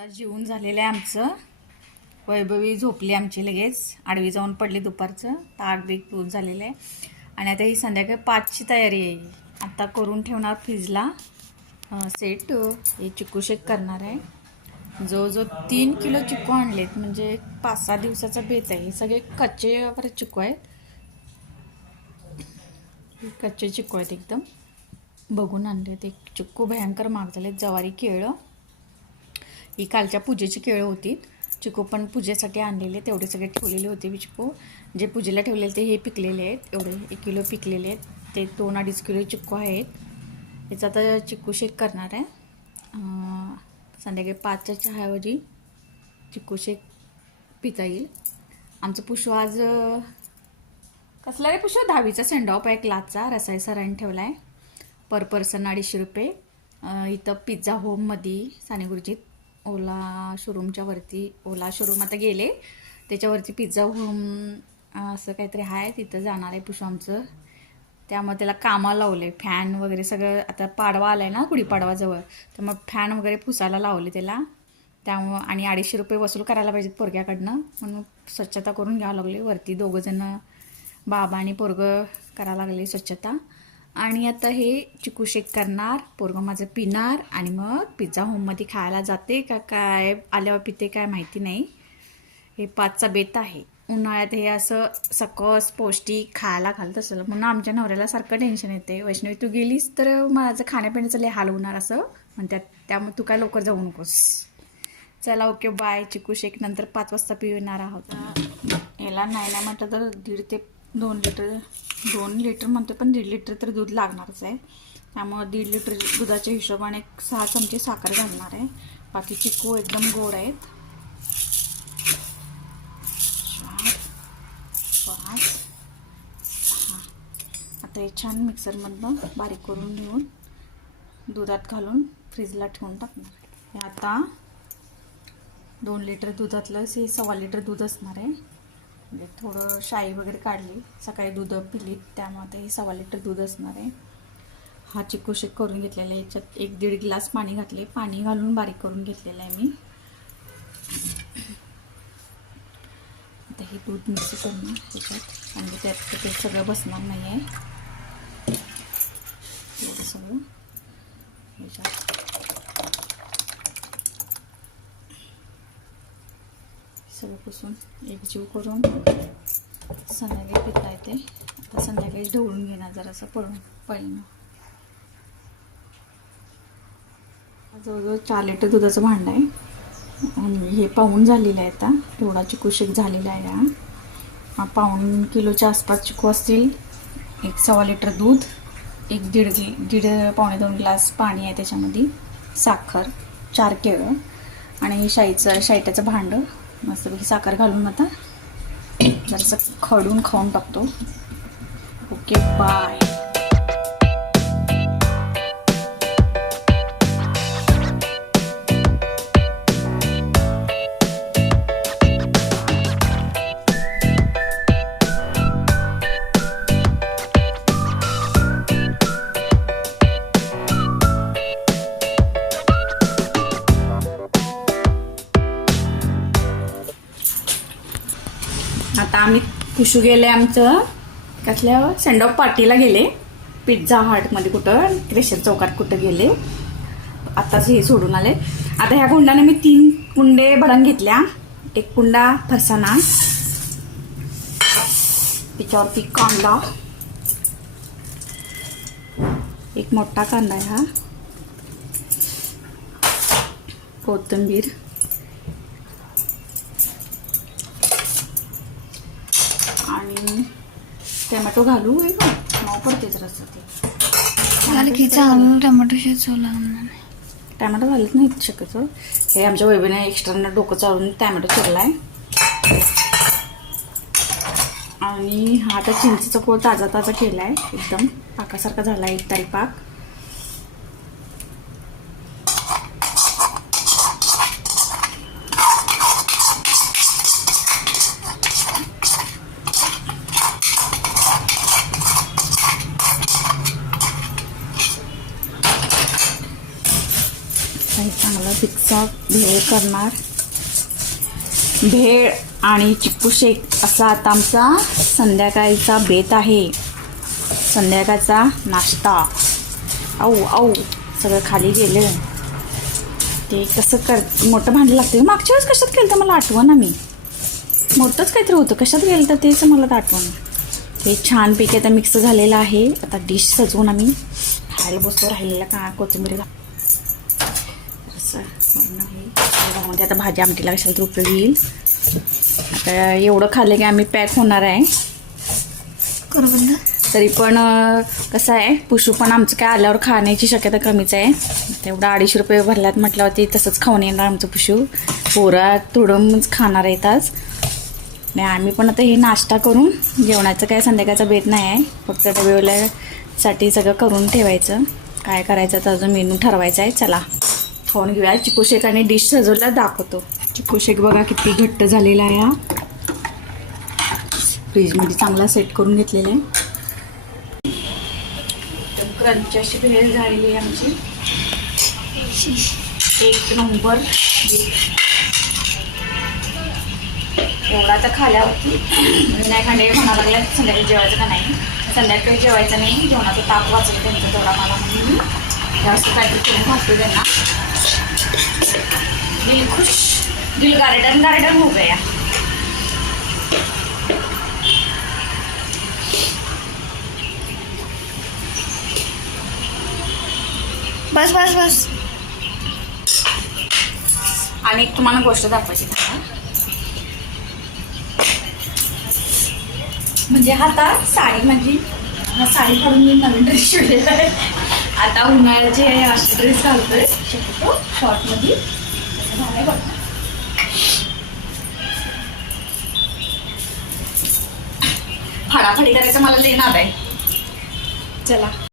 आता जेवून झालेलं आहे आमचं. वैभवी झोपली आमची लगेच. आडवी जाऊन पडली दुपारचं. तर बीट पूज झालेलं आहे. आणि आता ही संध्याकाळी पाचची तयारी आहे आता करून ठेवणार फ्रीजला. सेट हे चिकू शेक करणार आहे. जवळजवळ तीन किलो चिकू आणलेत. म्हणजे पाच सहा दिवसाचा बेत आहे. हे सगळे कच्चे परत चिकू आहेत. कच्चे चिकू आहेत एकदम. बघून आणले एक चिक्कू भयंकर महाग झाले जवारी केळं. ही कालच्या पूजेची केळं होती. चिकू पण पूजेसाठी आणलेले तेवढे सगळे ठेवलेले होते मी चिकू. जे पूजेला ठेवलेले ते हे पिकलेले आहेत एवढे एक किलो पिकलेले आहेत. ते दोन अडीच किलो चिक्कू आहेत. याचा आता चिक्कू शेक करणार आहे. संध्याकाळी पाचच्या चहाऐवजी चिक्कू शेक पिता येईल. आमचं पुष्प आज कसला रे पुष्प? दहावीचा सेंड ऑफ आहे क्लासचा रसाई सरांनी ठेवला आहे पर पर्सन अडीचशे रुपये. इथं पिझ्झा होममध्ये सानेगुरुजीत ओला शोरूमच्या वरती ओला शोरूम आता गेले. त्याच्यावरती पिझ्झा होम असं काहीतरी आहे. तिथं जाणार आहे पुष्प आमचं. त्यामुळे त्याला कामा लावले फॅन वगैरे सगळं आता पाडवा आला आहे ना गुढीपाडवाजवळ. तर मग फॅन वगैरे पुसायला लावले त्याला. त्यामुळं आणि अडीचशे रुपये वसूल करायला पाहिजेत पोरग्याकडनं. म्हणून स्वच्छता करून घ्यावं लागले. वरती दोघंजणं बाबा आणि पोरगं करायला लागले स्वच्छता. आणि आता हे चिकू शेक करणार पोरगं माझं पिणार आणि मग पिझ्झा होममध्ये खायला जाते का काय आल्यावर पिते काय माहिती नाही. हे पाचचा बेत आहे. उन्हाळ्यात हे असं सकस पौष्टिक खायला घालत असेल. म्हणून आमच्या नवऱ्याला सारखं टेन्शन येते. वैष्णवी तू गेलीस तर माझं खाण्यापिण्याचं लय हाल होणार असं. म्हणतात त्यामुळे तू काय लवकर जाऊ नकोस. चला ओके बाय चिकू शेक नंतर पाच वाजता पिणार आहोत. याला नाही ना म्हटलं तर दीड ते दोन लिटर दोन लिटर म्हणते पण दीड लिटर तर दूध लागणारच आहे. त्यामुळं दीड लिटर दुधाच्या हिशोबाने एक सहा चमचे साखर घालणार आहे. बाकी चिकू एकदम गोड आहेत. चार पाच हां आता हे छान मिक्सरमधनं बारीक करून घेऊन दुधात घालून फ्रीजला ठेवून टाकणार आहे. हे आता दोन लिटर दुधातलं हे सव्वा लिटर दूध असणार आहे. म्हणजे थोडं शाई वगैरे काढली. सकाळी दूध पिली. त्यामुळे सव्वा लिटर दूध असणार आहे. हा चिकू शेक करून घेतलेला आहे. याच्यात एक दीड ग्लास पाणी घातले. पाणी घालून बारीक करून घेतलेलं आहे मी. आता हे दूध मिक्स करणं ह्याच्यात. म्हणजे त्यात ते सगळं बसणार नाही आहे सगळं. ह्याच्यात. सगळं पुसून एकजीव करून संध्याकाळी पिता येते. आता संध्याकाळी ढवळून घेणार जरासं पडून पळणं जवळजवळ चार लिटर दुधाचं भांडं आहे. आणि हे पाऊण झालेलं आहे आता. तेवढा चिकू शेक झालेला आहे हा. पाऊण किलोच्या आसपास चिकू असतील. एक सव्वा लिटर दूध एक दीड दीड पावणे दोन ग्लास पाणी आहे त्याच्यामध्ये. साखर चार केळं आणि हे शाईचं शाईटाचं भांडं. मस्तपैकी साखर घालून आता जरासं खडून खाऊन टाकतो. ओके बाय आता आम्ही कुशू गेले आमचं कसल्या सेंड ऑफ पार्टीला गेले. पिझ्झा हार्टमध्ये कुठं क्रेशर चौकात कुठं गेले. आताच हे सोडून आले. आता ह्या कुंडाने मी तीन कुंडे भडंग घेतल्या. एक कुंडा फरसाणा त्याच्यावरती कांदा. एक मोठा कांदा आहे हा. कोथिंबीर आणि टोमॅटो घालू हे का मऊ पडते जरासं ते. झालं की चांगलं टमाटो शिजवला टॅमॅटो घालत नाहीत शक्यतो. हे आमच्या वैभीने एक्स्ट्रा डोकं चालून टॅमॅटो चिरलाय. आणि हा आता चिंचेचा पोळ ताजा ताजा केलाय एकदम. पाकासारखा झाला एक तारी पाक. काही चांगलं पिझ्झा भेळ करणार. भेळ आणि चिक्कू शेक असा आता आमचा संध्याकाळचा बेत आहे. संध्याकाळचा नाश्ता. आऊ आऊ सगळं खाली गेलं. ते कसं कर मोठं भांडं लागतं मागच्या वेळेस कशात केलं तर मला आठवण मी. मोठंच काहीतरी होतं. कशात गेलं तर तेच मला आठवण. हे छानपैकी आता मिक्स झालेलं आहे. आता डिश सजवून आम्ही खायला बसतो राहिलेला का कोथिंबीर हे त्याच्यामध्ये आता भाजी आमटीला कशाला तर उपयोग येईल. आता एवढं खाल्लं की आम्ही पॅक होणार आहे. तरी पण कसं आहे पुशू पण आमचं काय आल्यावर खाण्याची शक्यता कमीच आहे. तेवढं अडीचशे रुपये भरल्यात म्हटल्यावरती तसंच खाऊन येणार आमचं पुशू. पोरा थोडंच खाणार आहेत आज. आणि आम्ही पण आता हे नाश्ता करून जेवणाचं काय संध्याकाळचा बेत नाही आहे. फक्त डब्यासाठी सगळं करून ठेवायचं. काय करायचं तर अजून मेनू ठरवायचा आहे. चला. खाऊन घेऊया. चिकू शेक आणि डिश सजवला दाखवतो. चिकू शेक बघा किती घट्ट झालेला आहे हा. फ्रीजमध्ये चांगला सेट करून घेतलेला आहे. एकदम क्रंची अशी भेळ झालेली आहे आमची. एक नंबर एवढा तर खाल्यावरती नाही खाणे म्हणा लागल्या संध्याकाळी जेवायचं का नाही? संध्याकाळी जेवायचं नाही जेवणाचा ताप वाचेल त्यांचा तेवढा मला म्हणून. जास्त काहीतरी करून घालते त्यांना. दिल खुश दिल गार्डन गार्डन हो गया. बस बस बस. आणि एक तुम्हाला गोष्ट दाखवायची. म्हणजे हा आता साडी माझी हा साडी काढून मी नवीन ड्रेस शिवलेला आहे. आता उन्हाळ्याचे असे ड्रेस घालतोय शक्यतो शॉर्टमध्ये तसं झालंय करायचं मला लेणार आहे. चला.